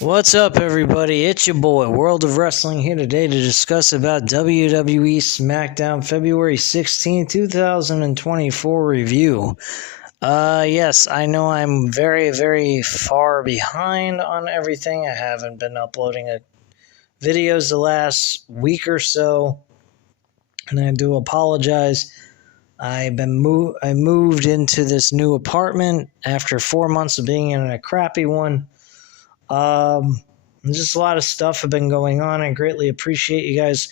What's up, everybody? It's your boy, World of Wrestling, here today to discuss about WWE Smackdown February 16, 2024 review. Yes, I know I'm very, very far behind on everything. I haven't been uploading videos the last week or so, and I do apologize. I moved into this new apartment after 4 months of being in a crappy one. Just a lot of stuff have been going on. I greatly appreciate you guys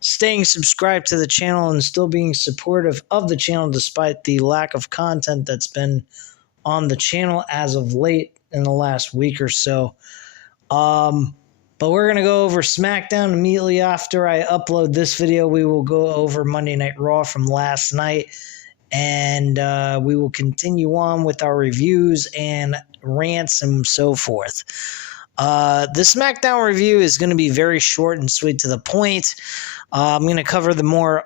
staying subscribed to the channel and still being supportive of the channel despite the lack of content that's been on the channel as of late in the last week or so. But we're going to go over SmackDown immediately after I upload this video. We will go over Monday Night Raw from last night, and we will continue on with our reviews and rants and so forth. The SmackDown review is going to be very short and sweet to the point. I'm going to cover the more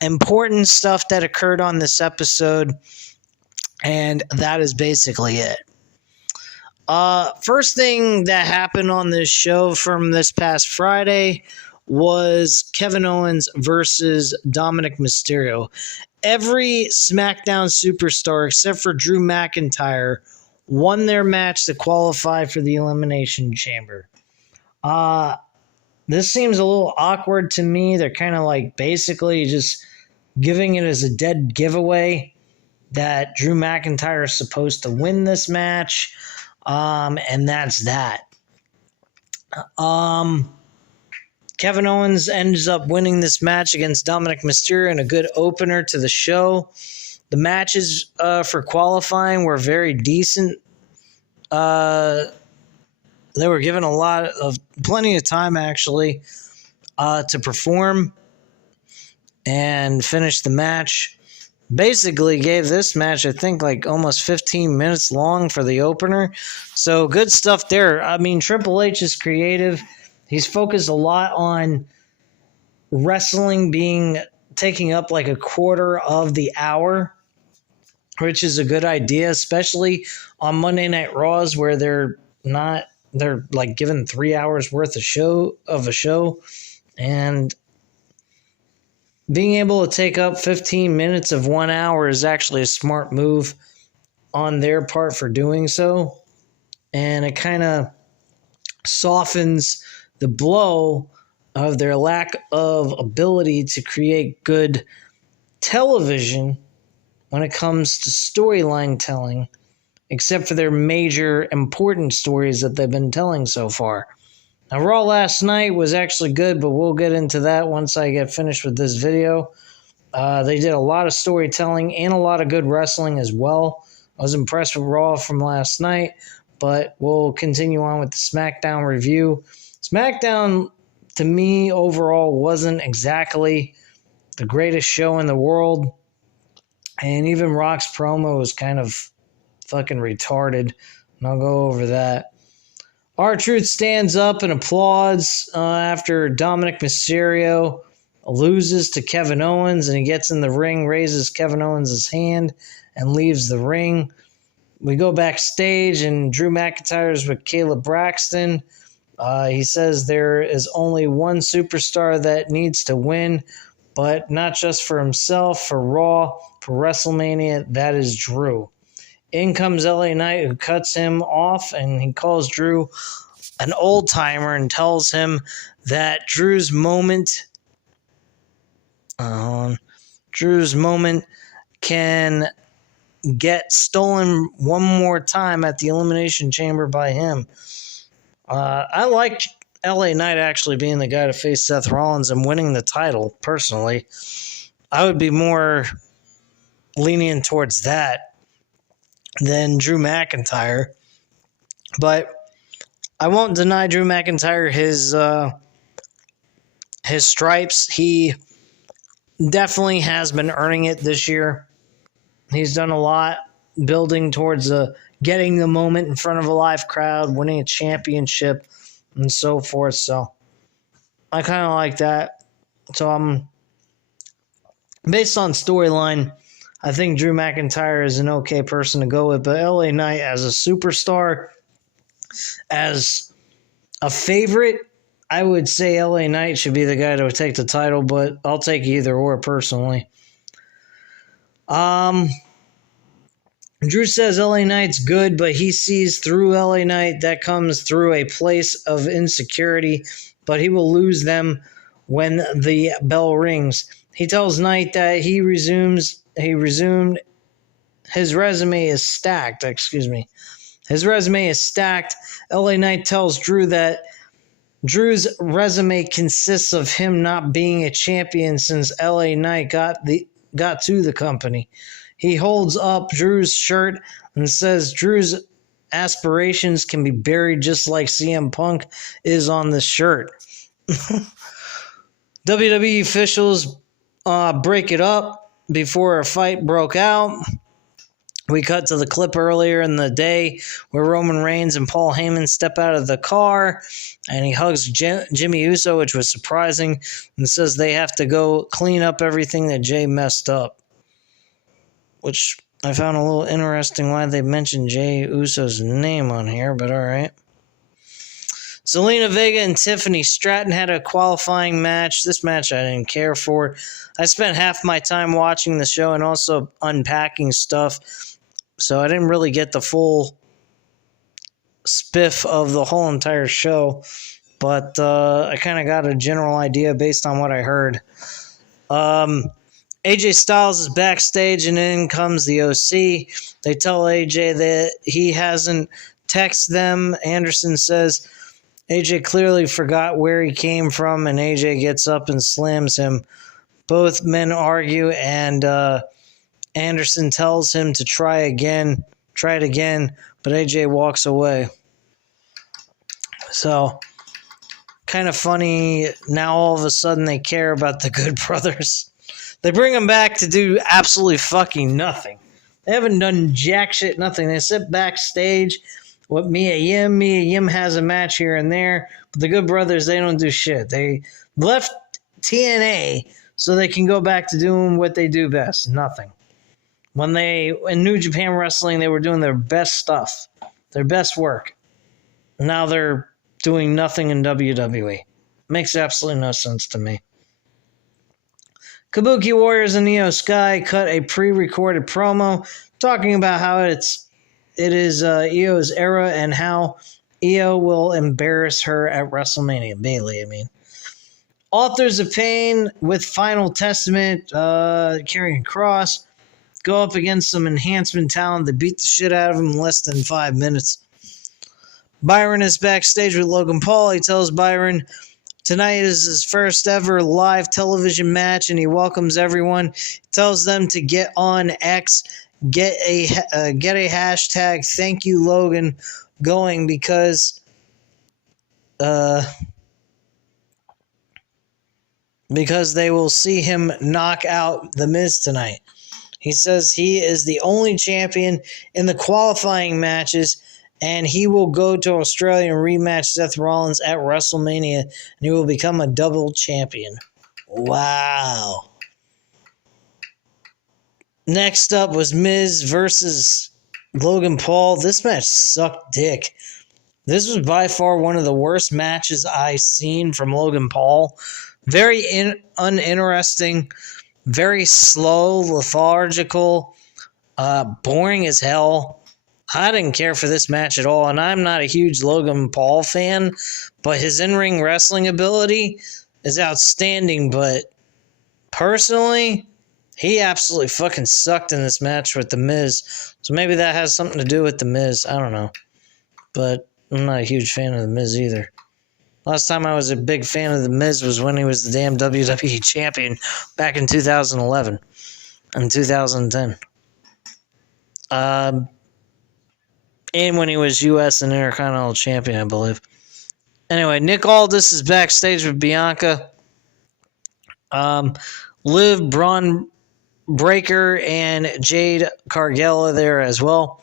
important stuff that occurred on this episode, and that is basically it. First thing that happened on this show from this past Friday was Kevin Owens versus Dominic Mysterio. Every SmackDown superstar except for Drew McIntyre won their match to qualify for the Elimination Chamber. This seems a little awkward to me. They're kind of like basically just giving it as a dead giveaway that Drew McIntyre is supposed to win this match. And that's that. Kevin Owens ends up winning this match against Dominic Mysterio in a good opener to the show. The matches for qualifying were very decent. They were given plenty of time actually to perform and finish the match. Basically gave this match, I think, like almost 15 minutes long for the opener. So good stuff there. I mean, Triple H is creative. He's focused a lot on wrestling taking up like a quarter of the hour, which is a good idea, especially on Monday Night Raws where they're like given 3 hours worth of a show, and being able to take up 15 minutes of 1 hour is actually a smart move on their part for doing so. And it kind of softens the blow of their lack of ability to create good television when it comes to storyline telling, except for their major important stories that they've been telling so far. Now, Raw last night was actually good, but we'll get into that once I get finished with this video. They did a lot of storytelling and a lot of good wrestling as well. I was impressed with Raw from last night, but we'll continue on with the SmackDown review. SmackDown, to me, overall, wasn't exactly the greatest show in the world, and even Rock's promo was kind of fucking retarded, and I'll go over that. R-Truth stands up and applauds after Dominic Mysterio loses to Kevin Owens, and he gets in the ring, raises Kevin Owens' hand, and leaves the ring. We go backstage, and Drew McIntyre's with Caleb Braxton. He says there is only one superstar that needs to win, but not just for himself, for Raw, for WrestleMania, that is Drew. In comes LA Knight, who cuts him off, and he calls Drew an old-timer and tells him that Drew's moment can get stolen one more time at the Elimination Chamber by him. I like LA Knight actually being the guy to face Seth Rollins and winning the title, personally. I would be more lenient towards that than Drew McIntyre, but I won't deny Drew McIntyre his stripes. He definitely has been earning it this year. He's done a lot building towards getting the moment in front of a live crowd, winning a championship, and so forth. So I kind of like that. So I'm based on storyline, I think Drew McIntyre is an okay person to go with, but LA Knight as a superstar, as A favorite, I would say LA Knight should be the guy to take the title, but I'll take either or personally. Drew says LA Knight's good, but he sees through LA Knight. That comes through a place of insecurity, but he will lose them when the bell rings. He tells Knight that he resumed his resume is stacked, His resume is stacked. LA Knight tells Drew that Drew's resume consists of him not being a champion since LA Knight got to the company. He holds up Drew's shirt and says Drew's aspirations can be buried just like CM Punk is on the shirt. WWE officials break it up before a fight broke out. We cut to the clip earlier in the day where Roman Reigns and Paul Heyman step out of the car and he hugs Jimmy Uso, which was surprising, and says they have to go clean up everything that Jay messed up. Which I found a little interesting why they mentioned Jay Uso's name on here, but all right. Zelina Vega and Tiffany Stratton had a qualifying match. This match I didn't care for. I spent half my time watching the show and also unpacking stuff, so I didn't really get the full spiff of the whole entire show, but I kind of got a general idea based on what I heard. AJ Styles is backstage, and in comes the OC. They tell AJ that he hasn't texted them. Anderson says AJ clearly forgot where he came from, and AJ gets up and slams him. Both men argue, and Anderson tells him to try it again, but AJ walks away. So, kind of funny, now all of a sudden they care about the Good Brothers. They bring them back to do absolutely fucking nothing. They haven't done jack shit, nothing. They sit backstage with Mia Yim. Mia Yim has a match here and there, but the Good Brothers, they don't do shit. They left TNA so they can go back to doing what they do best, nothing. When in New Japan Wrestling, they were doing their best stuff, their best work. Now they're doing nothing in WWE. Makes absolutely no sense to me. Kabuki Warriors and Io Sky cut a pre-recorded promo talking about how it is Io's era and how Io will embarrass her at WrestleMania. Bayley, Authors of Pain with Final Testament, Karrion Kross, go up against some enhancement talent. They beat the shit out of him in less than 5 minutes. Byron is backstage with Logan Paul. He tells Byron tonight is his first ever live television match, and he welcomes everyone. He tells them to get on X, get a hashtag Thank You Logan going because they will see him knock out The Miz tonight. He says he is the only champion in the qualifying matches, and he will go to Australia and rematch Seth Rollins at WrestleMania, and he will become a double champion. Wow. Next up was Miz versus Logan Paul. This match sucked dick. This was by far one of the worst matches I've seen from Logan Paul. Very uninteresting, very slow, lethargical, boring as hell. I didn't care for this match at all, and I'm not a huge Logan Paul fan, but his in-ring wrestling ability is outstanding, but personally, he absolutely fucking sucked in this match with The Miz, so maybe that has something to do with The Miz, I don't know, but I'm not a huge fan of The Miz either. Last time I was a big fan of The Miz was when he was the damn WWE champion back in 2011 and 2010. And when he was U.S. and Intercontinental Champion, I believe. Anyway, Nick Aldis is backstage with Bianca. Liv, Braun Breaker, and Jade Cargill are there as well.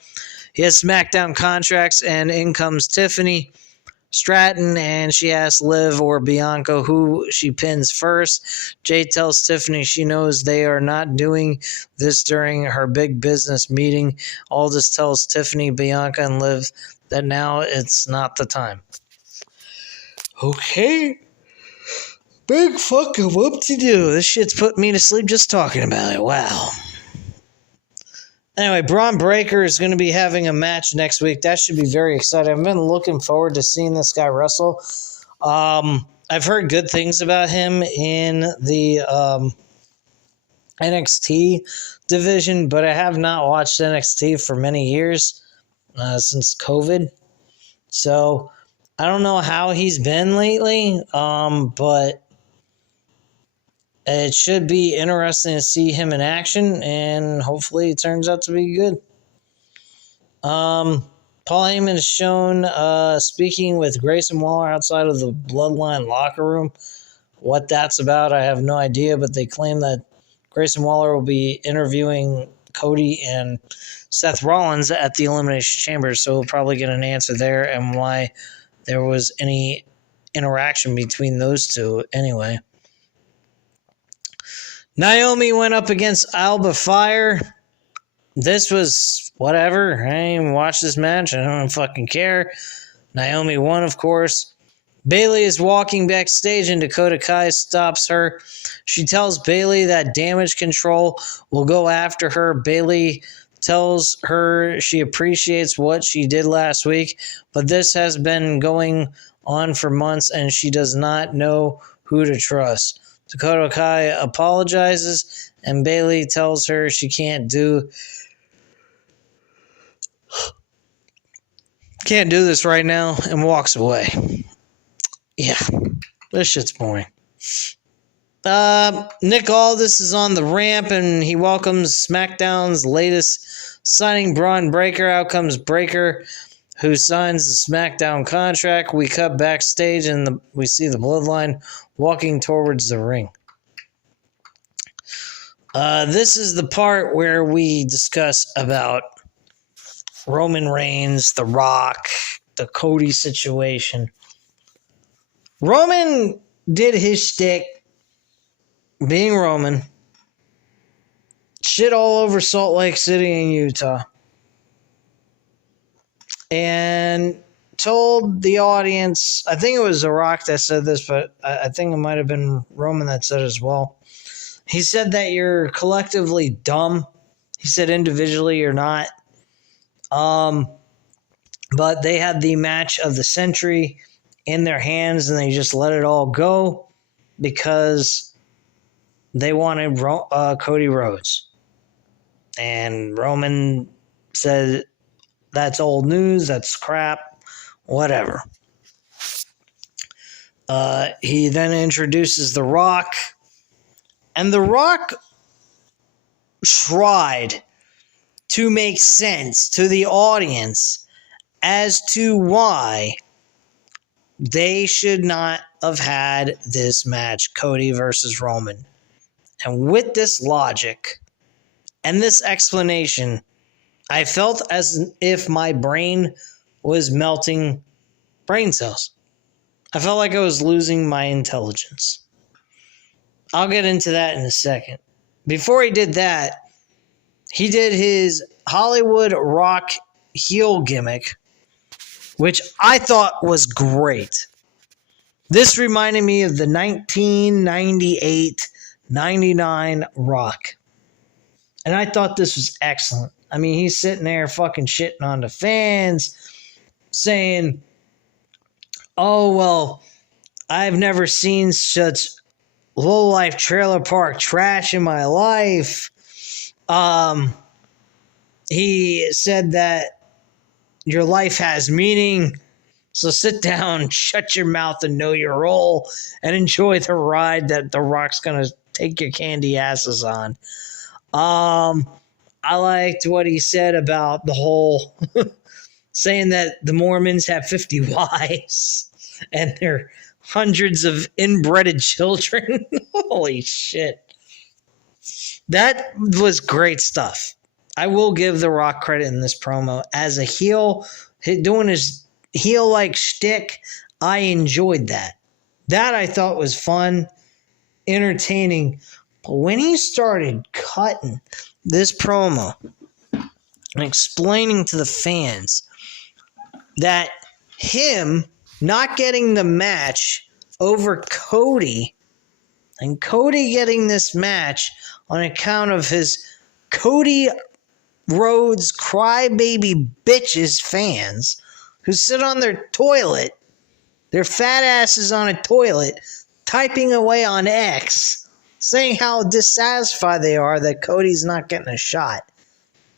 He has SmackDown contracts, and in comes Tiffany Stratton, and she asks Liv or Bianca who she pins first. Jade tells Tiffany she knows they are not doing this during her big business meeting. Aldis tells Tiffany, Bianca, and Liv that now it's not the time. Okay. Big fucking whoop-de-doo. This shit's putting me to sleep just talking about it. Wow. Anyway, Braun Breaker is going to be having a match next week. That should be very exciting. I've been looking forward to seeing this guy wrestle. I've heard good things about him in the NXT division, but I have not watched NXT for many years, since COVID. So I don't know how he's been lately, but it should be interesting to see him in action, and hopefully it turns out to be good. Paul Heyman is shown speaking with Grayson Waller outside of the Bloodline locker room. What that's about, I have no idea, but they claim that Grayson Waller will be interviewing Cody and Seth Rollins at the Elimination Chamber, so we'll probably get an answer there and why there was any interaction between those two anyway. Naomi went up against Alba Fire. This was whatever. I didn't even watch this match. I don't fucking care. Naomi won, of course. Bayley is walking backstage and Dakota Kai stops her. She tells Bayley that Damage Control will go after her. Bayley tells her she appreciates what she did last week, but this has been going on for months and she does not know who to trust. Dakota Kai apologizes and Bayley tells her she can't do this right now and walks away. Yeah, this shit's boring. Nick Aldis is on the ramp and he welcomes SmackDown's latest signing, Braun Breaker. Out comes Breaker, who signs the SmackDown contract. We cut backstage and we see the Bloodline walking towards the ring. This is the part where we discuss about Roman Reigns, The Rock, the Cody situation. Roman did his shtick, being Roman, shit all over Salt Lake City and Utah, and told the audience, I think it was The Rock that said this, but I think it might have been Roman that said it as well. He said that you're collectively dumb. He said individually you're not. But they had the match of the century in their hands and they just let it all go because they wanted Cody Rhodes. And Roman said, that's old news, that's crap, whatever. He then introduces The Rock. And The Rock tried to make sense to the audience as to why they should not have had this match, Cody versus Roman. And with this logic and this explanation, I felt as if my brain was melting brain cells. I felt like I was losing my intelligence. I'll get into that in a second. Before he did that, he did his Hollywood Rock heel gimmick, which I thought was great. This reminded me of the 1998-99 Rock. And I thought this was excellent. I mean, he's sitting there fucking shitting on the fans, saying, oh, well, I've never seen such low-life trailer park trash in my life. He said that your life has meaning, so sit down, shut your mouth, and know your role, and enjoy the ride that The Rock's going to take your candy asses on. I liked what he said about the whole saying that the Mormons have 50 wives and they're hundreds of inbred children. Holy shit. That was great stuff. I will give The Rock credit in this promo. As a heel, doing his heel-like shtick, I enjoyed that. That I thought was fun, entertaining. But when he started cutting this promo and explaining to the fans that him not getting the match over Cody, and Cody getting this match on account of his Cody Rhodes crybaby bitches fans who sit on their toilet, their fat asses on a toilet, typing away on X, saying how dissatisfied they are that Cody's not getting a shot.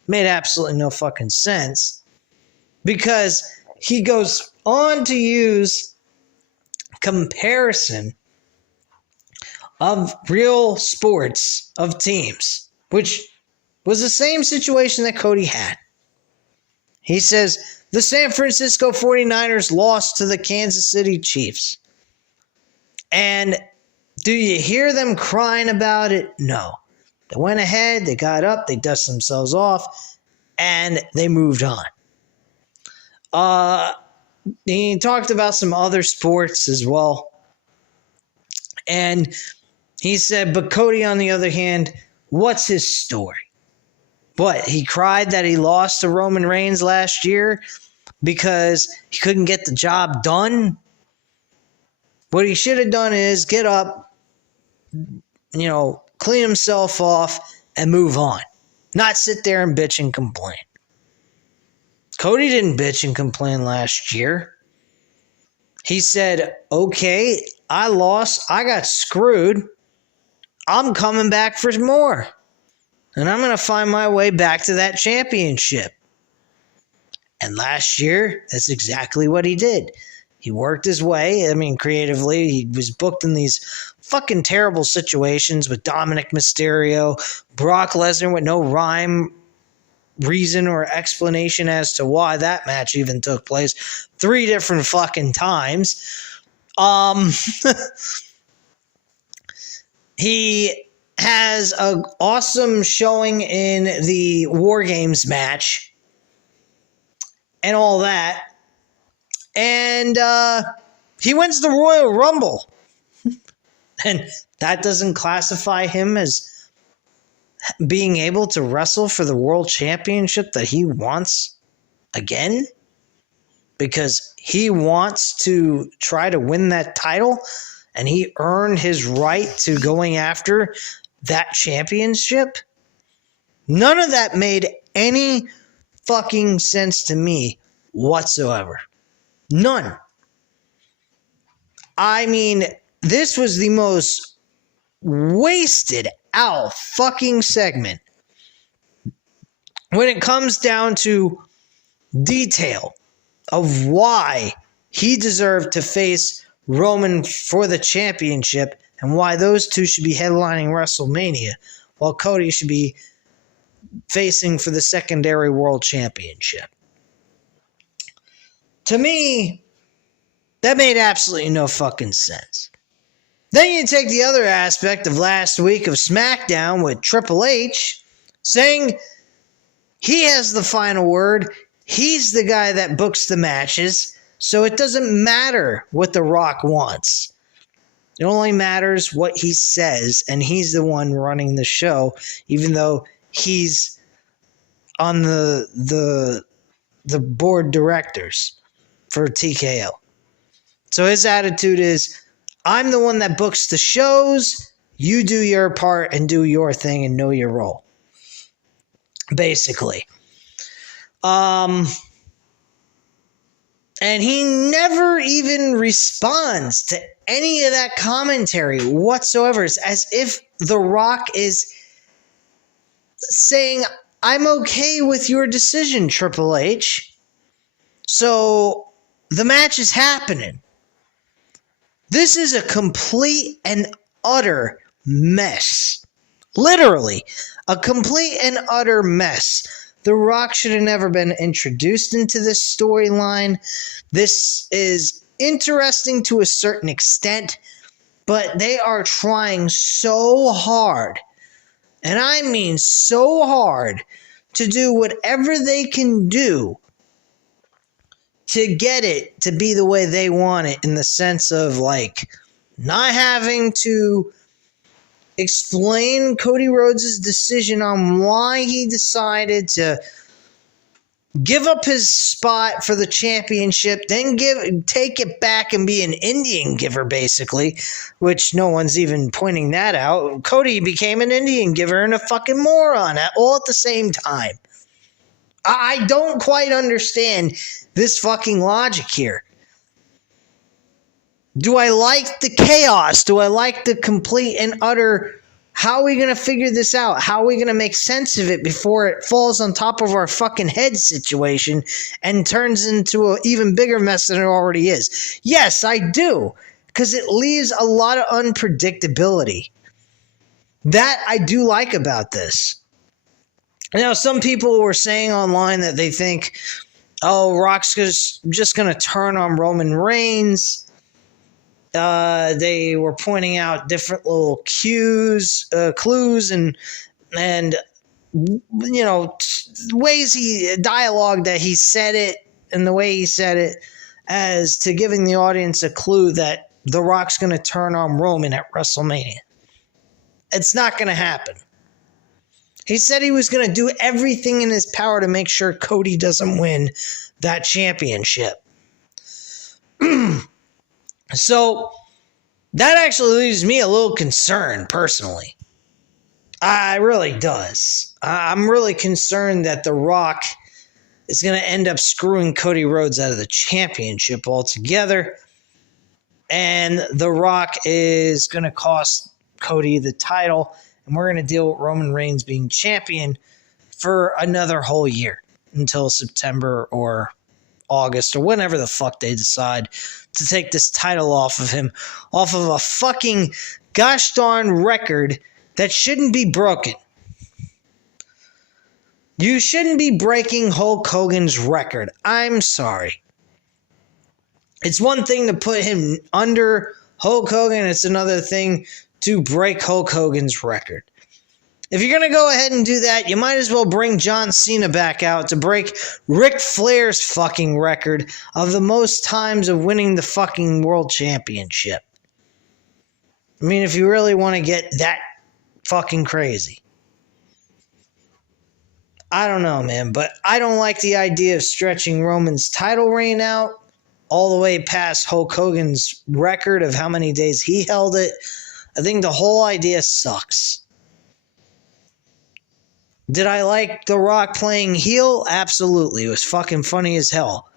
Made absolutely no fucking sense, because he goes on to use comparison of real sports, of teams, which was the same situation that Cody had. He says, the San Francisco 49ers lost to the Kansas City Chiefs. And do you hear them crying about it? No. They went ahead, they got up, they dusted themselves off, and they moved on. He talked about some other sports as well. And he said, but Cody, on the other hand, what's his story? What, he cried that he lost to Roman Reigns last year because he couldn't get the job done? What he should have done is get up, clean himself off and move on. Not sit there and bitch and complain. Cody didn't bitch and complain last year. He said, okay, I lost. I got screwed. I'm coming back for more. And I'm going to find my way back to that championship. And last year, that's exactly what he did. He worked his way. Creatively, he was booked in these fucking terrible situations with Dominic Mysterio, Brock Lesnar with no rhyme, reason, or explanation as to why that match even took place 3 different fucking times. He has an awesome showing in the War Games match and all that. And he wins the Royal Rumble. And that doesn't classify him as being able to wrestle for the world championship that he wants again, because he wants to try to win that title and he earned his right to going after that championship. None of that made any fucking sense to me whatsoever. None. This was the most wasted out fucking segment when it comes down to detail of why he deserved to face Roman for the championship and why those two should be headlining WrestleMania while Cody should be facing for the secondary world championship. To me, that made absolutely no fucking sense. Then you take the other aspect of last week of Smackdown with Triple H saying he has the final word. He's the guy that books the matches, so it doesn't matter what The Rock wants. It only matters what he says, and he's the one running the show, even though he's on the board directors for TKO. So his attitude is, I'm the one that books the shows, you do your part and do your thing and know your role. Basically. And he never even responds to any of that commentary whatsoever. It's as if The Rock is saying, I'm okay with your decision, Triple H. So the match is happening. This is a complete and utter mess. Literally, a complete and utter mess. The Rock should have never been introduced into this storyline. This is interesting to a certain extent, but they are trying so hard, and I mean so hard, to do whatever they can do to get it to be the way they want it, in the sense of not having to explain Cody Rhodes' decision on why he decided to give up his spot for the championship, then take it back and be an Indian giver, basically, which no one's even pointing that out. Cody became an Indian giver and a fucking moron all at the same time. I don't quite understand this fucking logic here. Do I like the chaos? Do I like the complete and utter, how are we going to figure this out? How are we going to make sense of it before it falls on top of our fucking head situation and turns into an even bigger mess than it already is? Yes, I do, because it leaves a lot of unpredictability. That I do like about this. Now, some people were saying online that they think, oh, Rock's just going to turn on Roman Reigns. They were pointing out different little clues, and you know, dialogue that he said it and the way he said it, as to giving the audience a clue that The Rock's going to turn on Roman at WrestleMania. It's not going to happen. He said he was going to do everything in his power to make sure Cody doesn't win that championship. So that actually leaves me a little concerned, personally. It really does. I'm really concerned that The Rock is going to end up screwing Cody Rhodes out of the championship altogether. And The Rock is going to cost Cody the title. And we're going to deal with Roman Reigns being champion for another whole year until September or August or whenever the fuck they decide to take this title off of him, off of a fucking gosh darn record that shouldn't be broken. You shouldn't be breaking Hulk Hogan's record. I'm sorry. It's one thing to put him under Hulk Hogan. It's another thing to break Hulk Hogan's record. If you're going to go ahead and do that, you might as well bring John Cena back out to break Ric Flair's fucking record of the most times of winning the fucking world championship. I mean, if you really want to get that fucking crazy. I don't know, man, but I don't like the idea of stretching Roman's title reign out all the way past Hulk Hogan's record of how many days he held it. I think the whole idea sucks. Did I like The Rock playing heel? Absolutely. It was fucking funny as hell.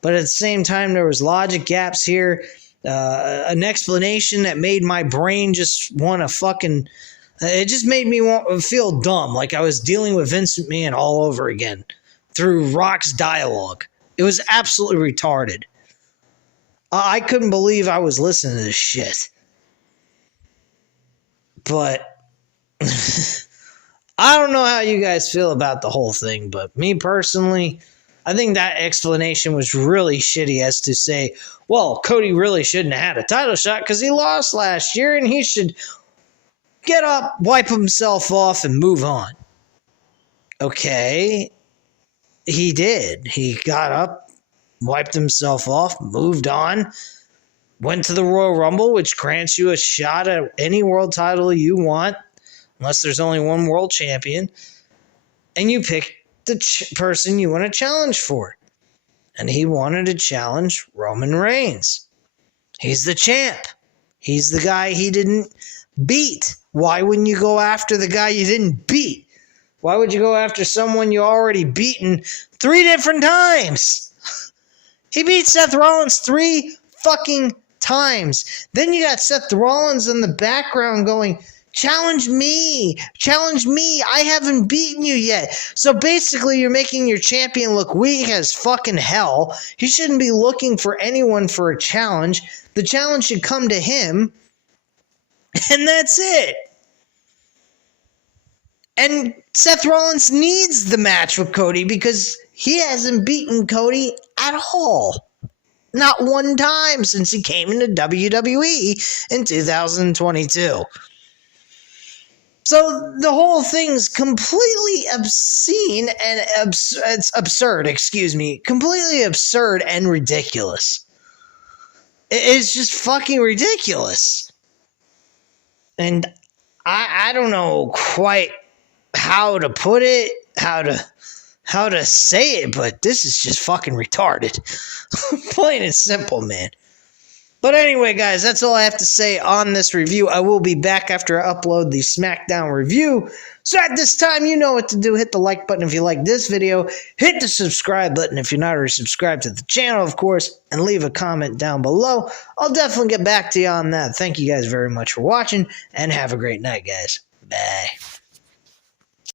But at the same time, there was logic gaps here. An explanation that made my brain just want to fucking... It just made me feel dumb, like I was dealing with Vince McMahon all over again through Rock's dialogue. It was absolutely retarded. I couldn't believe I was listening to this shit. But... I don't know how you guys feel about the whole thing, but me personally, I think that explanation was really shitty, as to say, well, Cody really shouldn't have had a title shot because he lost last year and he should get up, wipe himself off, and move on. Okay, he did. He got up, wiped himself off, moved on, went to the Royal Rumble, which grants you a shot at any world title you want, unless there's only one world champion, and you pick the person you want to challenge for. And he wanted to challenge Roman Reigns. He's the champ. He's the guy he didn't beat. Why wouldn't you go after the guy you didn't beat? Why would you go after someone you already beaten 3 different times? He beat Seth Rollins 3 fucking times. Then you got Seth Rollins in the background going, challenge me, I haven't beaten you yet. So basically you're making your champion look weak as fucking hell. He shouldn't be looking for anyone for a challenge. The challenge should come to him, and that's it. And Seth Rollins needs the match with Cody because he hasn't beaten Cody at all. Not one time since he came into WWE in 2022. So the whole thing's completely obscene and it's absurd, completely absurd and ridiculous. It's just fucking ridiculous. And I don't know quite how to put it, how how to say it, but this is just fucking retarded. Plain and simple, man. But anyway, guys, that's all I have to say on this review. I will be back after I upload the Smackdown review. So at this time, you know what to do. Hit the like button if you like this video. Hit the subscribe button if you're not already subscribed to the channel, of course. And leave a comment down below. I'll definitely get back to you on that. Thank you guys very much for watching. And have a great night, guys. Bye.